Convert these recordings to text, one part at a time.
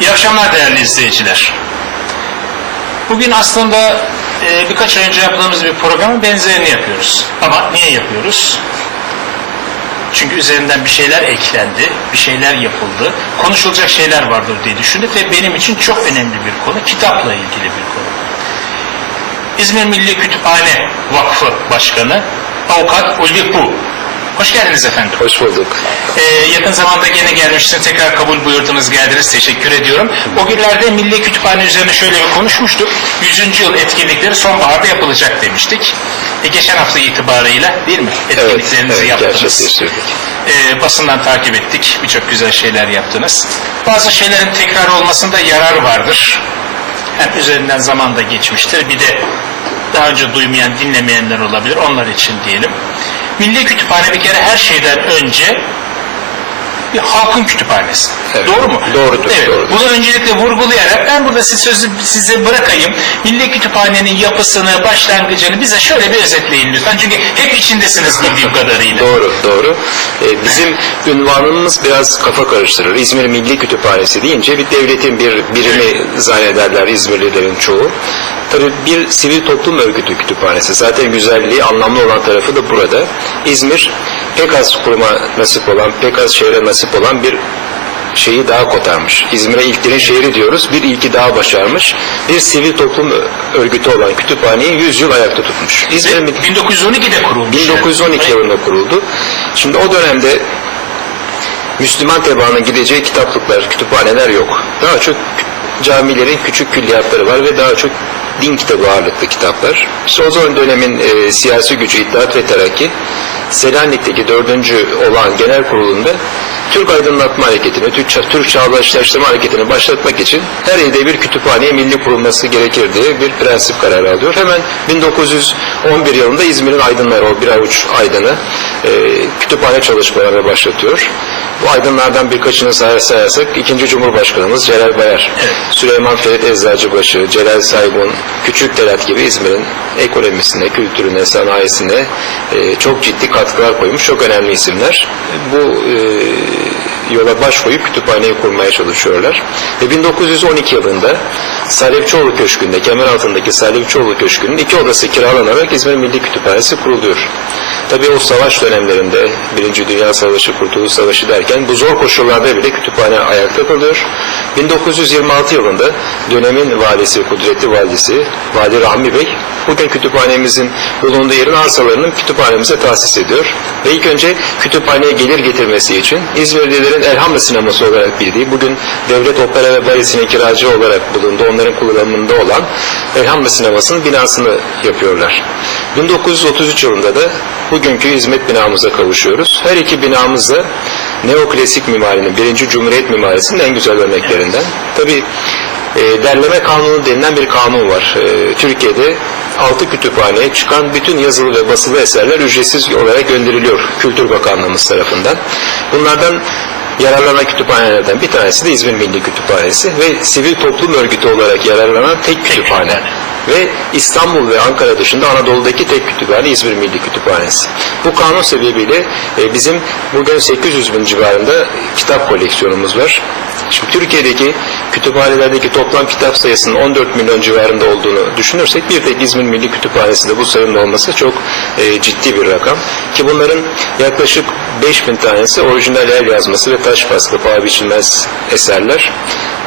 İyi akşamlar değerli izleyiciler. Bugün aslında e, birkaç ay önce yaptığımız bir programın benzerini yapıyoruz. Ama niye yapıyoruz? Çünkü üzerinden bir şeyler eklendi, bir şeyler yapıldı, konuşulacak şeyler vardır diye düşündük ve benim için çok önemli bir konu, kitapla ilgili bir konu. İzmir Milli Kütüphane Vakfı Başkanı Avukat Ulvi Bu. Hoş geldiniz efendim. Hoş bulduk. Ee, yakın zamanda gene gelmiştin. Tekrar kabul buyurdunuz geldiniz. Teşekkür ediyorum. O günlerde Milli Kütüphane üzerine şöyle bir konuşmuştuk. 100. yıl etkinlikleri sonbaharda yapılacak demiştik. E, geçen hafta itibarıyla değil mi? Etkinliklerinizi evet, yaptınız. gerçekleştirdik. Ee, basından takip ettik. Birçok güzel şeyler yaptınız. Bazı şeylerin tekrar olmasında yarar vardır. Hem üzerinden zaman da geçmiştir. Bir de daha önce duymayan, dinlemeyenler olabilir. Onlar için diyelim. Milli Kütüphane bir kere her şeyden önce bir halkın kütüphanesi. Evet, Doğru mu? doğrudur, Evet. doğrudur. Bunu öncelikle vurgulayarak ben burada siz sözü size bırakayım. Milli Kütüphane'nin yapısını, başlangıcını bize şöyle bir özetleyin lütfen. Çünkü hep içindesiniz bildiğim kadarıyla. Doğru, doğru. Ee, bizim ünvanımız biraz kafa karıştırır. İzmir Milli Kütüphanesi deyince bir devletin bir birimi zannederler İzmirlilerin çoğu. Tabii bir sivil toplum örgütü kütüphanesi. Zaten güzelliği, anlamlı olan tarafı da burada. İzmir pek az kuruma nasip olan, pek az şehre nasip olan bir şeyi daha kotarmış. İzmir'e ilklerin şehri diyoruz. Bir ilki daha başarmış. Bir sivil toplum örgütü olan kütüphaneyi 100 yıl ayakta tutmuş. İzmir Ve 1912'de kurulmuş. 1912 yani. yılında kuruldu. Şimdi o dönemde Müslüman tebaanın gideceği kitaplıklar, kütüphaneler yok. Daha çok camilerin küçük külliyatları var ve daha çok din kitabı ağırlıklı kitaplar. Zaman dönemin e, siyasi gücü İttihat ve Terakki Selanik'teki dördüncü olan genel kurulunda Türk aydınlatma hareketini, Türk, Türk çağdaşlaştırma hareketini başlatmak için her ilde bir kütüphaneye milli kurulması gerekir diye bir prensip kararı alıyor. Hemen 1911 yılında İzmir'in aydınları, o bir avuç aydını e, kütüphane çalışmalarına başlatıyor. Bu aydınlardan birkaçını say- sayarsak ikinci Cumhurbaşkanımız Celal Bayar, Süleyman Ferit Eczacıbaşı, Celal Saygun, Küçük Delat gibi İzmir'in ekonomisine, kültürüne, sanayisine e, çok ciddi katkılar koymuş çok önemli isimler. Bu e, yola baş koyup kütüphaneyi kurmaya çalışıyorlar. Ve 1912 yılında Salihçioğlu Köşkü'nde, Kemeraltı'ndaki Salihçioğlu Köşkü'nün iki odası kiralanarak İzmir Milli Kütüphanesi kuruluyor. Tabii o savaş dönemlerinde, Birinci Dünya Savaşı, Kurtuluş Savaşı derken bu zor koşullarda bile kütüphane ayakta kalıyor. 1926 yılında dönemin valisi, kudretli valisi, Vali Rahmi Bey, bugün kütüphanemizin bulunduğu yerin arsalarını kütüphanemize tahsis ediyor. Ve ilk önce kütüphaneye gelir getirmesi için İzmirlilerin Elhamra Sineması olarak bildiği, bugün Devlet Opera ve Balesi'nin kiracı olarak bulunduğu, onların kullanımında olan Elhamra Sineması'nın binasını yapıyorlar. 1933 yılında da bugünkü hizmet binamıza kavuşuyoruz. Her iki binamız da neoklasik mimarinin, birinci Cumhuriyet mimarisinin en güzel örneklerinden. Tabii e, derleme kanunu denilen bir kanun var. E, Türkiye'de altı kütüphaneye çıkan bütün yazılı ve basılı eserler ücretsiz olarak gönderiliyor Kültür Bakanlığımız tarafından. Bunlardan yararlanan kütüphanelerden bir tanesi de İzmir Milli Kütüphanesi ve sivil toplum örgütü olarak yararlanan tek kütüphane. Ve İstanbul ve Ankara dışında Anadolu'daki tek kütüphane İzmir Milli Kütüphanesi. Bu kanun sebebiyle e, bizim bugün 800 bin civarında kitap koleksiyonumuz var. Şimdi Türkiye'deki kütüphanelerdeki toplam kitap sayısının 14 milyon civarında olduğunu düşünürsek bir tek İzmir Milli Kütüphanesi'nde bu sayının olması çok e, ciddi bir rakam. Ki bunların yaklaşık 5000 tanesi orijinal el yazması ve taş baskı paha biçilmez eserler.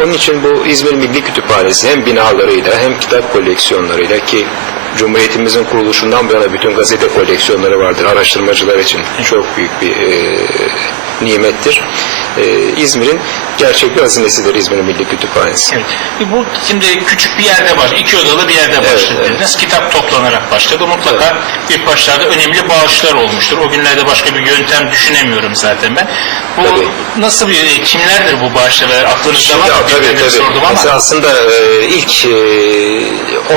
Onun için bu İzmir Milli Kütüphanesi hem binalarıyla hem kitap koleksiyonlarıyla ki Cumhuriyetimizin kuruluşundan bu yana bütün gazete koleksiyonları vardır. Araştırmacılar için çok büyük bir e, nimettir. E, İzmir'in gerçek bir hazinesidir İzmir Milli Kütüphanesi. Evet. E, Bu şimdi küçük bir yerde var, iki odalı bir yerde evet. dediniz. Kitap toplanarak başladı. Mutlaka ilk başlarda önemli bağışlar olmuştur. O günlerde başka bir yöntem düşünemiyorum zaten ben. Bu Tabii. nasıl bir, e, kimlerdir bu bağışlar? Aklınızda var mı? Tabii, tabii. sordum ama. Mesela aslında e, ilk e,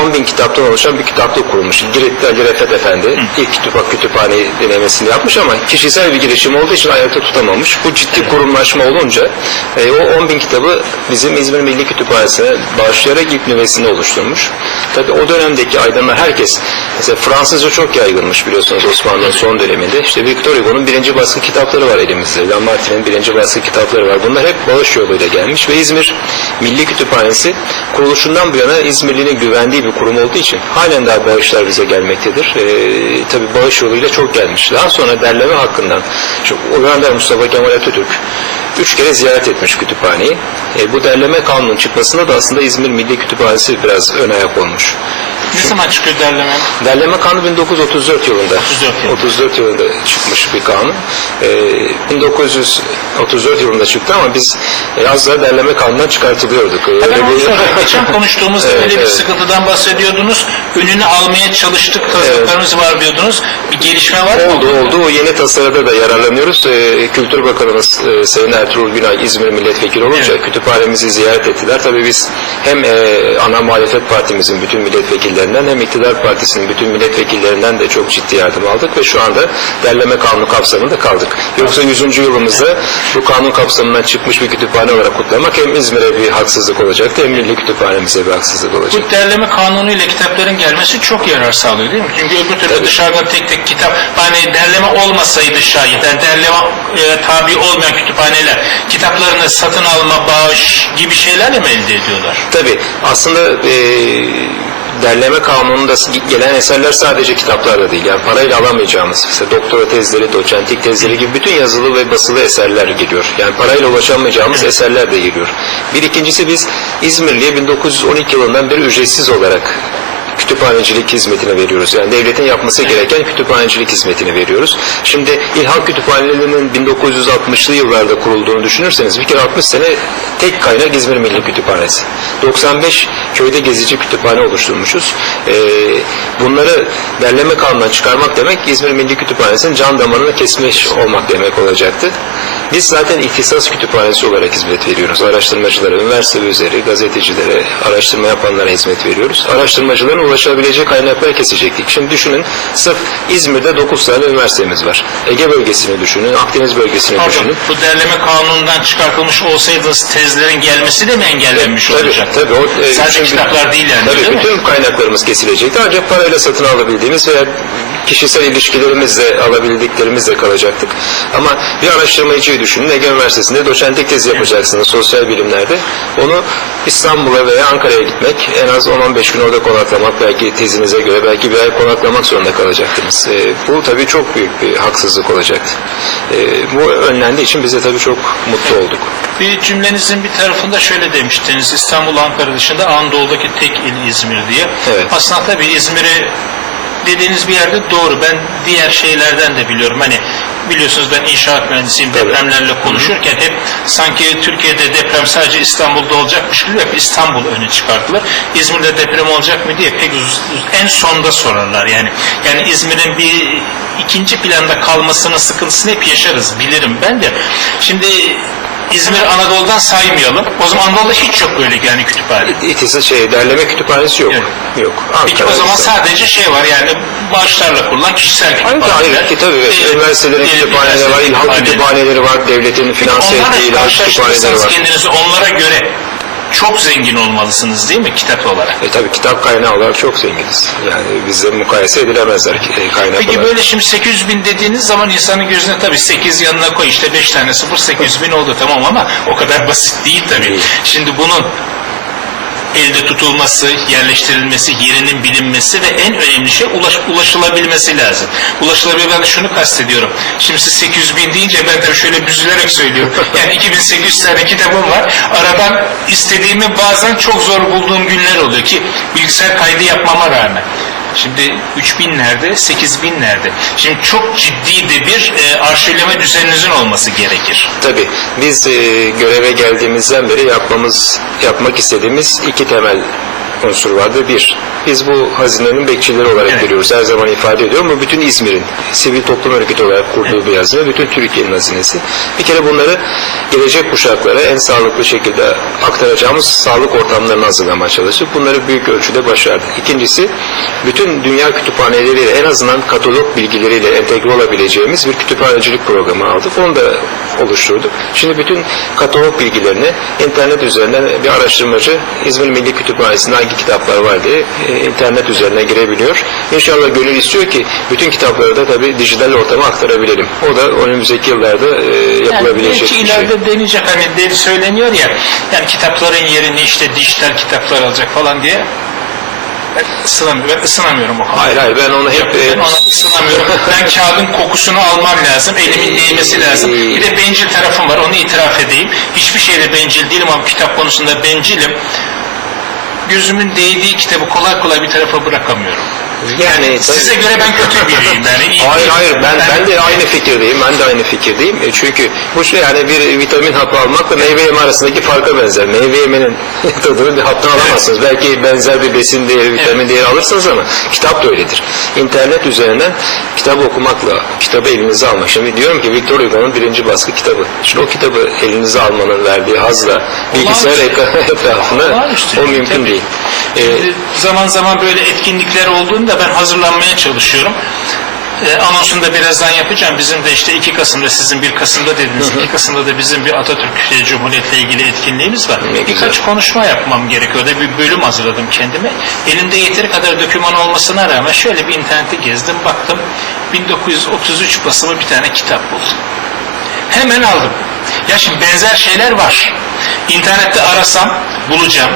10 bin kitaptan oluşan bir kitaplık kurulmuş. Giritli Ali Refet Efendi ilk kütüphane, kütüphane denemesini yapmış ama kişisel bir girişim olduğu için ayakta tutamamış. Olmamış. Bu ciddi kurumlaşma olunca e, o 10 bin kitabı bizim İzmir Milli Kütüphanesi'ne bağışlayarak ilk nüvesini oluşturmuş. Tabi o dönemdeki aydınlar herkes, mesela Fransızca çok yaygınmış biliyorsunuz Osmanlı'nın son döneminde. İşte Victor Hugo'nun birinci baskı kitapları var elimizde. Lamartine'in birinci baskı kitapları var. Bunlar hep bağış yoluyla gelmiş ve İzmir Milli Kütüphanesi kuruluşundan bu yana İzmirli'nin güvendiği bir kurum olduğu için halen daha bağışlar bize gelmektedir. Ee, tabii bağış yoluyla çok gelmiş. Daha sonra derleme hakkından şu Uganda Mustafa Kemal Atatürk üç kere ziyaret etmiş kütüphaneyi. E, bu derleme kanunun çıkmasında da aslında İzmir Milli Kütüphanesi biraz ön ayak olmuş. Ne zaman çıkıyor derleme? Derleme kanunu 1934 yılında. 34 yılında. 34 yılında çıkmış bir kanun. Ee, 1934 yılında çıktı ama biz e, az daha derleme kanundan çıkartılıyorduk. Ben öyle onu bir-. Geçen konuştuğumuzda Evet, öyle bir evet. sıkıntıdan bahsediyordunuz. Önünü almaya çalıştık, kazıklarımız var diyordunuz. Bir gelişme var mı? Oldu oldu. O yeni tasarıda da yararlanıyoruz. Ee, Kültür Bakanımız e, Sayın Ertuğrul Günay İzmir Milletvekili olunca Evet. kütüphanemizi ziyaret ettiler. Tabii biz hem e, ana muhalefet partimizin bütün milletvekillerinden hem iktidar partisinin bütün milletvekillerinden de çok ciddi yardım aldık ve şu anda derleme kanunu kapsamında kaldık. Yoksa 100. yılımızda bu kanun kapsamından çıkmış bir kütüphane olarak kutlamak hem İzmir'e bir haksızlık olacaktı hem milli kütüphanemize bir haksızlık olacaktı. Bu derleme kanunu ile kitapların gelmesi çok yarar sağlıyor değil mi? Çünkü öbür türlü Tabii. dışarıdan tek tek kitap, hani derleme olmasaydı şayet, yani derleme e, tabi olmayan kütüphaneler kitaplarını satın alma, bağış gibi şeylerle mi elde ediyorlar? Tabii aslında e, derleme kanununda gelen eserler sadece kitaplarla değil. Yani parayla alamayacağımız mesela doktora tezleri, doçentlik tezleri gibi bütün yazılı ve basılı eserler geliyor. Yani parayla ulaşamayacağımız eserler de geliyor. Bir ikincisi biz İzmirli'ye 1912 yılından beri ücretsiz olarak kütüphanecilik hizmetini veriyoruz. Yani devletin yapması gereken kütüphanecilik hizmetini veriyoruz. Şimdi İlhan Kütüphanelerinin 1960'lı yıllarda kurulduğunu düşünürseniz bir kere 60 sene tek kaynak İzmir Milli Kütüphanesi. 95 köyde gezici kütüphane oluşturmuşuz. Ee, bunları derleme kanundan çıkarmak demek İzmir Milli Kütüphanesi'nin can damarını kesmiş olmak demek olacaktı. Biz zaten ihtisas kütüphanesi olarak hizmet veriyoruz. Araştırmacılara, üniversite üzeri, gazetecilere, araştırma yapanlara hizmet veriyoruz. Araştırmacıların ulaşabilecek kaynakları kesecektik. Şimdi düşünün, sırf İzmir'de 9 tane üniversitemiz var. Ege bölgesini düşünün, Akdeniz bölgesini Pardon, düşünün. bu derleme kanunundan çıkartılmış olsaydınız tezlerin gelmesi de mi engellenmiş Tabii, olacak? tabii. O, e, Sadece çünkü- kitaplar değil yani Tabii değil mi? bütün kaynaklarımız kesilecekti. Ancak parayla satın alabildiğimiz veya kişisel ilişkilerimizle alabildiklerimizle kalacaktık. Ama bir araştırmacıyı düşünün. Ege Üniversitesi'nde doçentlik tezi yapacaksınız sosyal bilimlerde. Onu İstanbul'a veya Ankara'ya gitmek, en az 10-15 gün orada konaklamak, belki tezinize göre belki bir ay konaklamak zorunda kalacaktınız. E, bu tabii çok büyük bir haksızlık olacaktı. E, bu önlendiği için biz de tabii çok mutlu olduk. Bir cümlenizin bir tarafında şöyle demiştiniz. İstanbul, Ankara dışında Anadolu'daki tek il İzmir diye. Evet. Aslında tabii İzmir'i dediğiniz bir yerde doğru. Ben diğer şeylerden de biliyorum. Hani biliyorsunuz ben inşaat mühendisiyim. Depremlerle konuşurken hep sanki Türkiye'de deprem sadece İstanbul'da olacakmış gibi hep İstanbul öne çıkartılır. İzmir'de deprem olacak mı diye pek en sonda sorarlar. Yani yani İzmir'in bir ikinci planda kalmasının sıkıntısını hep yaşarız. Bilirim ben de. Şimdi İzmir Anadolu'dan saymayalım. O zaman Anadolu'da hiç yok böyle yani kütüphane. İtisi şey, derleme kütüphanesi yok. Evet. Yok. Peki o Ankara, zaman İstanbul. sadece şey var yani bağışlarla kurulan kişisel kütüphaneler. hayır ki tabii. Ee, Üniversitelerin kütüphaneleri var, ilham kütüphaneleri var, devletin finanse ettiği ilham kütüphaneleri var. kendinizi onlara göre çok zengin olmalısınız değil mi kitap olarak? E tabii kitap kaynağı olarak çok zenginiz. Yani bizle mukayese edilemezler e, kaynak Peki olarak. böyle şimdi 800 bin dediğiniz zaman insanın gözüne tabii 8 yanına koy işte 5 tane 0 800 bin oldu tamam ama o kadar basit değil tabii. Değil. Şimdi bunun elde tutulması, yerleştirilmesi, yerinin bilinmesi ve en önemli şey ulaş, ulaşılabilmesi lazım. Ulaşılabilir ben şunu kastediyorum. Şimdi siz 800 bin deyince ben tabii şöyle büzülerek söylüyorum. Yani 2800 tane kitabım var. Aradan istediğimi bazen çok zor bulduğum günler oluyor ki bilgisayar kaydı yapmama rağmen. Şimdi 3000 nerede, 8000 nerede? Şimdi çok ciddi de bir e, arşivleme düzeninizin olması gerekir. Tabii biz e, göreve geldiğimizden beri yapmamız yapmak istediğimiz iki temel unsur vardır. Bir, biz bu hazinenin bekçileri olarak Evet. görüyoruz. Her zaman ifade ediyorum. Bu bütün İzmir'in sivil toplum örgütü olarak kurduğu bir hazine. Bütün Türkiye'nin hazinesi. Bir kere bunları gelecek kuşaklara en sağlıklı şekilde aktaracağımız sağlık ortamlarını hazırlamaya çalıştık. Bunları büyük ölçüde başardık. İkincisi, bütün dünya kütüphaneleriyle en azından katalog bilgileriyle entegre olabileceğimiz bir kütüphanecilik programı aldık. Onu da oluşturduk. Şimdi bütün katalog bilgilerini internet üzerinden bir araştırmacı İzmir Milli Kütüphanesi'nde hangi kitaplar var diye e, internet üzerine girebiliyor. İnşallah gönül istiyor ki bütün kitapları da tabii dijital ortama aktarabilelim. O da önümüzdeki yıllarda e, Yani yapılabilecek belki bir şey. ileride deneyecek hani deri söyleniyor ya yani kitapların yerini işte dijital kitaplar alacak falan diye ben ısınamıyorum, ben ısınamıyorum o konuda. Hayır hayır ben onu hep Ben e, ona ısınamıyorum. Ben kağıdın kokusunu almam lazım. Elimin değmesi lazım. Bir de bencil tarafım var. Onu itiraf edeyim. Hiçbir şeyde bencil değilim ama kitap konusunda bencilim. Gözümün değdiği kitabı kolay kolay bir tarafa bırakamıyorum. Yani Size göre ben kötü biriyim. Yani iyi Hayır hayır ben ben de aynı fikirdeyim. Ben de aynı fikirdeyim. E, çünkü bu şey yani bir vitamin hapı almakla meyve yeme arasındaki farka benzer. Meyve yemenin tadını bir haptan alamazsınız. Belki benzer bir besin değeri, vitamin değeri alırsınız ama kitap da öyledir. İnternet üzerinden kitap okumakla kitabı elinize almak. Şimdi diyorum ki Victor Hugo'nun birinci baskı kitabı. Şimdi o kitabı elinize almanın verdiği hazla bilgisayar ekranı etrafına o mümkün Tabii. değil. E, Şimdi zaman zaman böyle etkinlikler olduğunda ben hazırlanmaya çalışıyorum. Ee, anonsunu da birazdan yapacağım. Bizim de işte 2 Kasım'da sizin 1 Kasım'da dediniz. 2 Kasım'da da bizim bir Atatürk e, Cumhuriyet'le ilgili etkinliğimiz var. Ne güzel. Birkaç konuşma yapmam gerekiyor. Da bir bölüm hazırladım kendime. Elimde yeteri kadar doküman olmasına rağmen şöyle bir interneti gezdim baktım. 1933 basımı bir tane kitap buldum. Hemen aldım. Ya şimdi benzer şeyler var. İnternette arasam bulacağım.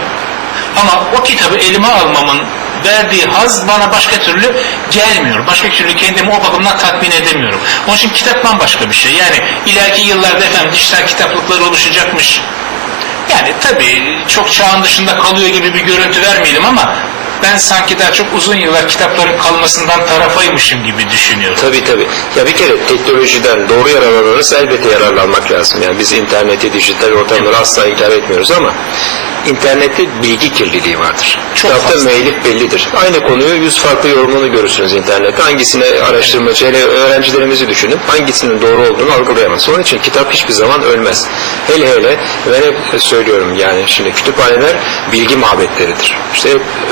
Ama o kitabı elime almamın verdiği haz bana başka türlü gelmiyor. Başka türlü kendimi o bakımdan tatmin edemiyorum. Onun için kitap bambaşka bir şey. Yani ileriki yıllarda efendim dijital kitaplıklar oluşacakmış. Yani tabii çok çağın dışında kalıyor gibi bir görüntü vermeyelim ama ben sanki daha çok uzun yıllar kitapların kalmasından tarafaymışım gibi düşünüyorum. Tabii tabii. Ya bir kere teknolojiden doğru yararlanırsa elbette yararlanmak lazım. Yani biz interneti, dijital ortamları asla inkar etmiyoruz ama internette bilgi kirliliği vardır. Çok Kitapta fazla. müellif bellidir. Aynı konuyu yüz farklı yorumunu görürsünüz internette. Hangisine araştırmacı, hele öğrencilerimizi düşünün. Hangisinin doğru olduğunu algılayamaz. Onun için kitap hiçbir zaman ölmez. Hele hele ben hep söylüyorum yani şimdi kütüphaneler bilgi mabetleridir. İşte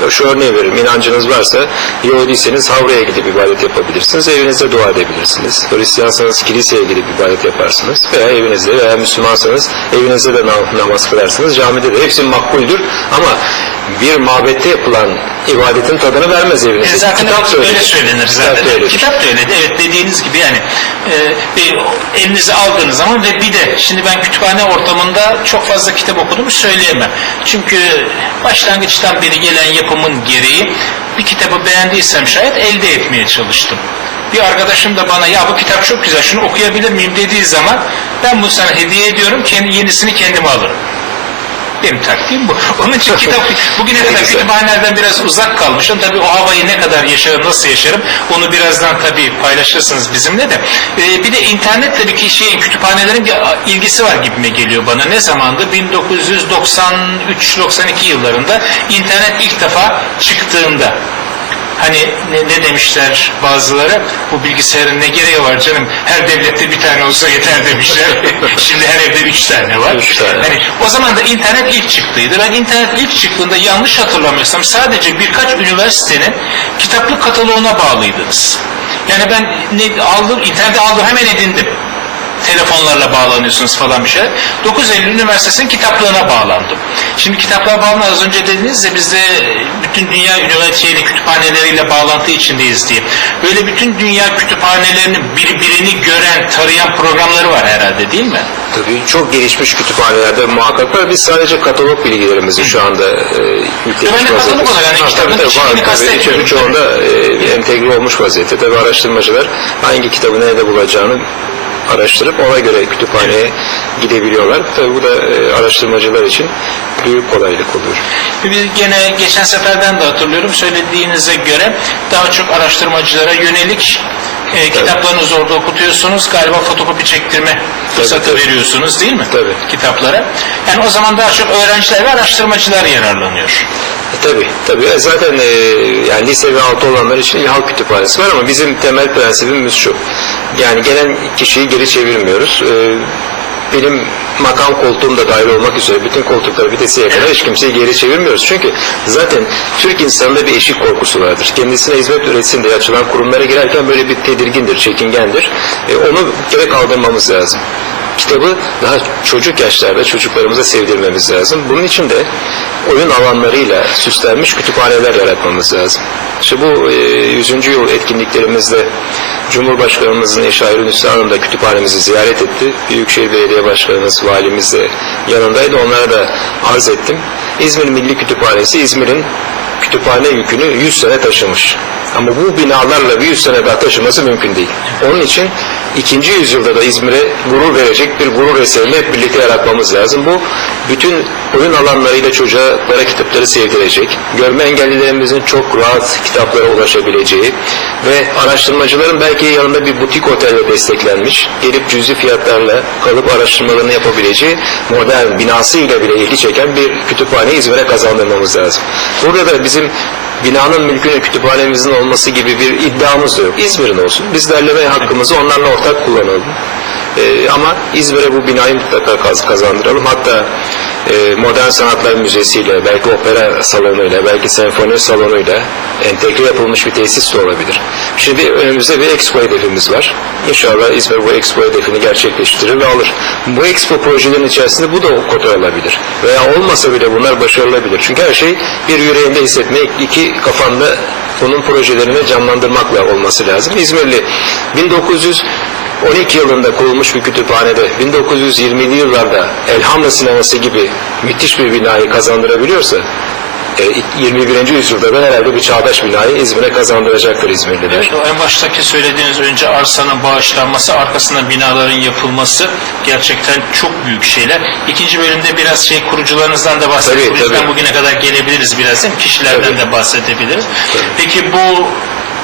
şu örneği veririm. İnancınız varsa Yahudiyseniz Havra'ya gidip ibadet yapabilirsiniz. Evinizde dua edebilirsiniz. Hristiyansanız kiliseye gidip ibadet yaparsınız. Veya evinizde veya Müslümansanız evinizde de na- namaz kılarsınız. Camide de hepsi makbuldür. Ama bir mabette yapılan ibadetin tadını vermez evinize. E zaten Kitap öyle, öyle söylenir Kitap zaten. da öyledir. Kitap da öyle. Evet dediğiniz gibi yani e, elinize aldığınız zaman ve bir de şimdi ben kütüphane ortamında çok fazla kitap okuduğumu söyleyemem. Çünkü başlangıçtan beri gelen yapımın gereği bir kitabı beğendiysem şayet elde etmeye çalıştım. Bir arkadaşım da bana ya bu kitap çok güzel şunu okuyabilir miyim dediği zaman ben bunu sana hediye ediyorum kendi yenisini kendime alırım. Benim taktiğim bu. Onun için kitap bugüne kadar kütüphanelerden biraz uzak kalmışım. Tabii o havayı ne kadar yaşarım, nasıl yaşarım onu birazdan tabii paylaşırsınız bizimle de. Ee, bir de internetle bir şeyin kütüphanelerin bir ilgisi var gibime geliyor bana. Ne zamandı? 1993-92 yıllarında internet ilk defa çıktığında Hani ne, ne demişler bazıları bu bilgisayarın ne gereği var canım her devlette bir tane olsa yeter demişler. Şimdi her evde üç tane var. Üç tane. Hani o zaman da internet ilk çıktıydı. Ben internet ilk çıktığında yanlış hatırlamıyorsam sadece birkaç üniversitenin kitaplık kataloğuna bağlıydınız. Yani ben ne aldım, internette aldım hemen edindim. Telefonlarla bağlanıyorsunuz falan bir şey. 9 Eylül Üniversitesi'nin kitaplığına bağlandım. Şimdi kitaplığa bağlı az önce dediniz de bütün dünya üniversiteleri kütüphaneleriyle bağlantı içindeyiz diye. Böyle bütün dünya kütüphanelerinin birbirini gören, tarayan programları var herhalde değil mi? Tabii çok gelişmiş kütüphanelerde muhakkak var. Biz sadece katalog bilgilerimizi şu anda e, yüklemiş de katalog olarak yani kitabın içeriğini kastetmiyorum. Birçoğunda e, entegre olmuş vaziyette. Tabii araştırmacılar hangi kitabı nerede bulacağını araştırıp ona göre kütüphaneye gidebiliyorlar. Tabii bu da e, araştırmacılar için büyük kolaylık oluyor. Bir gene geçen seferden de hatırlıyorum söylediğinize göre daha çok araştırmacılara yönelik e, kitaplarınızı orada okutuyorsunuz. Galiba fotokopi çektirme fırsatı tabii. veriyorsunuz değil mi? Tabii. Kitaplara. Yani o zaman daha çok öğrenciler ve araştırmacılar yararlanıyor. E, tabii, tabii. E, zaten e, yani lise ve altı olanlar için halk kütüphanesi var ama bizim temel prensibimiz şu. Yani gelen kişiyi geri çevirmiyoruz. E, benim makam koltuğum da dahil olmak üzere bütün koltukları bitesiye kadar hiç kimseyi geri çevirmiyoruz. Çünkü zaten Türk insanında bir eşik korkusu vardır. Kendisine hizmet üretsin diye açılan kurumlara girerken böyle bir tedirgindir, çekingendir. E, onu gerek kaldırmamız lazım kitabı daha çocuk yaşlarda çocuklarımıza sevdirmemiz lazım. Bunun için de oyun alanlarıyla süslenmiş kütüphaneler yaratmamız lazım. İşte bu e, 100. yıl etkinliklerimizde Cumhurbaşkanımızın eşi Ayrı Hüsnü Hanım da kütüphanemizi ziyaret etti. Büyükşehir Belediye Başkanımız, valimiz de yanındaydı. Onlara da arz ettim. İzmir Milli Kütüphanesi İzmir'in kütüphane yükünü 100 sene taşımış. Ama bu binalarla bir 100 sene daha taşıması mümkün değil. Onun için ikinci yüzyılda da İzmir'e gurur verecek bir gurur eserini hep birlikte yaratmamız lazım. Bu bütün oyun alanlarıyla çocuklara kitapları sevdirecek, görme engellilerimizin çok rahat kitaplara ulaşabileceği ve araştırmacıların belki yanında bir butik otelle desteklenmiş, gelip cüzi fiyatlarla kalıp araştırmalarını yapabileceği modern binasıyla bile ilgi çeken bir kütüphane İzmir'e kazandırmamız lazım. Burada da bizim binanın mülkünün kütüphanemizin olması gibi bir iddiamız da yok. İzmir'in olsun. Biz derleme hakkımızı onlarla ortak kullanalım. Ee, ama İzmir'e bu binayı mutlaka kaz- kazandıralım. Hatta e, Modern Sanatlar Müzesi'yle, belki opera salonuyla, belki senfoni salonuyla entegre yapılmış bir tesis de olabilir. Şimdi önümüzde bir expo hedefimiz var. İnşallah İzmir bu expo hedefini gerçekleştirir ve alır. Bu expo projelerin içerisinde bu da kotarılabilir. Veya olmasa bile bunlar başarılabilir. Çünkü her şey bir yüreğinde hissetmek, iki kafanda bunun projelerini canlandırmakla olması lazım. İzmirli 1912 yılında kurulmuş bir kütüphanede 1920'li yıllarda Elhamra sineması gibi müthiş bir binayı kazandırabiliyorsa e, 21. yüzyılda da herhalde bir çağdaş binayı İzmir'e kazandıracaktır İzmirliler. Evet, o en baştaki söylediğiniz önce arsanın bağışlanması, arkasından binaların yapılması gerçekten çok büyük şeyler. İkinci bölümde biraz şey kurucularınızdan da bahsederiz. Tabii, tabii. bugüne kadar gelebiliriz biraz değil mi? Kişilerden Tabii. de bahsedebiliriz. Tabii. Peki bu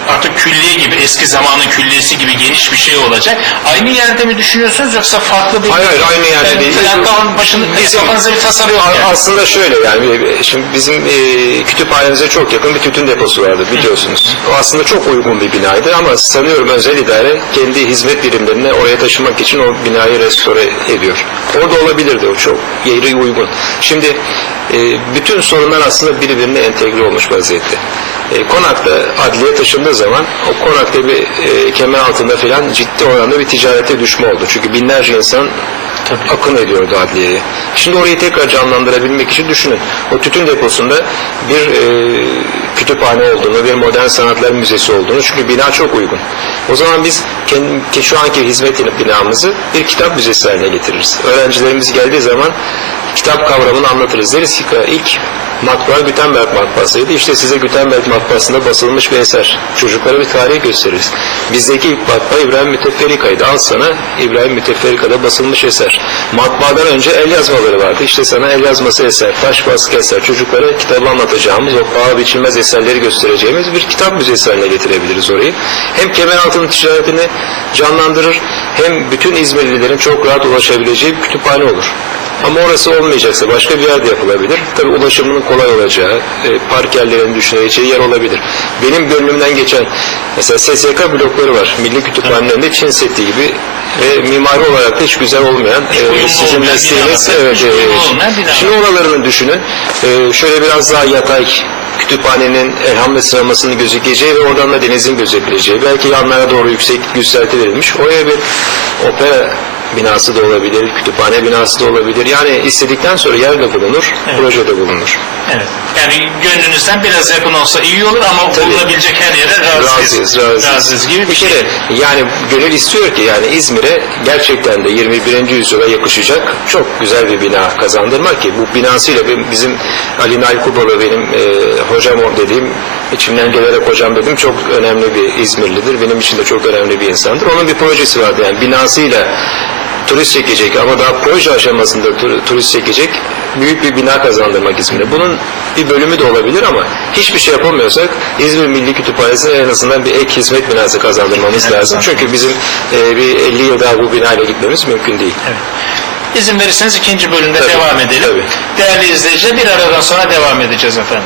artık külliye gibi, eski zamanın külliyesi gibi geniş bir şey olacak. Aynı yerde mi düşünüyorsunuz yoksa farklı bir... Hayır, hayır, aynı yerde Yani değil. Plantawan başını, Bizim- kafanızda bir tasarı yok yani. Aslında şöyle yani e, şimdi bizim e, kütüphanemize çok yakın bir tütün deposu vardı biliyorsunuz. O aslında çok uygun bir binaydı ama sanıyorum özel idare kendi hizmet birimlerini oraya taşımak için o binayı restore ediyor. Orada olabilirdi o çok yeri uygun. Şimdi e, bütün sorunlar aslında birbirine entegre olmuş vaziyette. E, konakta adliye taşındığı zaman o konakta bir e, kemer altında falan ciddi oranda bir ticarete düşme oldu. Çünkü binlerce insan Tabii. akın ediyordu adliyeye. Şimdi orayı tekrar canlandırabilmek için düşünün. O tütün deposunda bir e, kütüphane olduğunu, bir modern sanatlar müzesi olduğunu çünkü bina çok uygun. O zaman biz kendi, şu anki hizmet binamızı bir kitap müzesi haline getiririz. Öğrencilerimiz geldiği zaman kitap kavramını anlatırız. Deriz ki ilk matbaa Gutenberg matbaasıydı. İşte size Gutenberg matbaasında basılmış bir eser. Çocuklara bir tarih gösteririz. Bizdeki ilk matbaa İbrahim Müteferrika'ydı. Al sana İbrahim Müteferrika'da basılmış eser. Matbaadan önce el yazmaları vardı. İşte sana el yazması eser, taş baskı eser. Çocuklara kitabı anlatacağımız, o paha biçilmez eserleri göstereceğimiz bir kitap müzesi haline getirebiliriz orayı. Hem Kemeraltı'nın ticaretini canlandırır, hem bütün İzmirlilerin çok rahat ulaşabileceği bir kütüphane olur. Ama orası olmayacaksa başka bir yerde yapılabilir. Tabi ulaşımının kolay olacağı, e, park yerlerinin düşünüleceği yer olabilir. Benim gönlümden geçen mesela SSK blokları var. Milli Kütüphanenin önünde Çin Seddi gibi ve mimari olarak da hiç güzel olmayan e, sizin mesleğiniz evet, e, şimdi oralarını düşünün. E, şöyle biraz daha yatay kütüphanenin Elhamle sinemasının gözükeceği ve oradan da denizin gözükebileceği. Belki yanlara doğru yüksek yükselti verilmiş. Oraya bir opera binası da olabilir, kütüphane binası da olabilir. Yani istedikten sonra yerde bulunur, Evet. projede bulunur. Evet. Yani gönlünüzden biraz yakın olsa iyi olur ama Tabii. bulunabilecek her yere razıyız. Razıyız, razıyız. Razıyız gibi bir şey. kere yani gönül istiyor ki yani İzmir'e gerçekten de 21. yüzyıla yakışacak çok güzel bir bina kazandırmak ki bu binasıyla bizim Ali Naykubalı benim e, hocam o dediğim içimden gelerek hocam dedim çok önemli bir İzmirlidir. Benim için de çok önemli bir insandır. Onun bir projesi vardı yani binasıyla turist çekecek ama daha proje aşamasında tur- turist çekecek büyük bir bina kazandırmak İzmir'e. Bunun bir bölümü de olabilir ama hiçbir şey yapamıyorsak İzmir Milli Kütüphanesi'ne en azından bir ek hizmet binası kazandırmamız Evet, lazım. Çünkü bizim e, bir 50 yıl daha bu binayla gitmemiz mümkün değil. Evet. İzin verirseniz ikinci bölümde Tabii, devam edelim. tabii. Değerli izleyiciler bir aradan sonra devam edeceğiz efendim.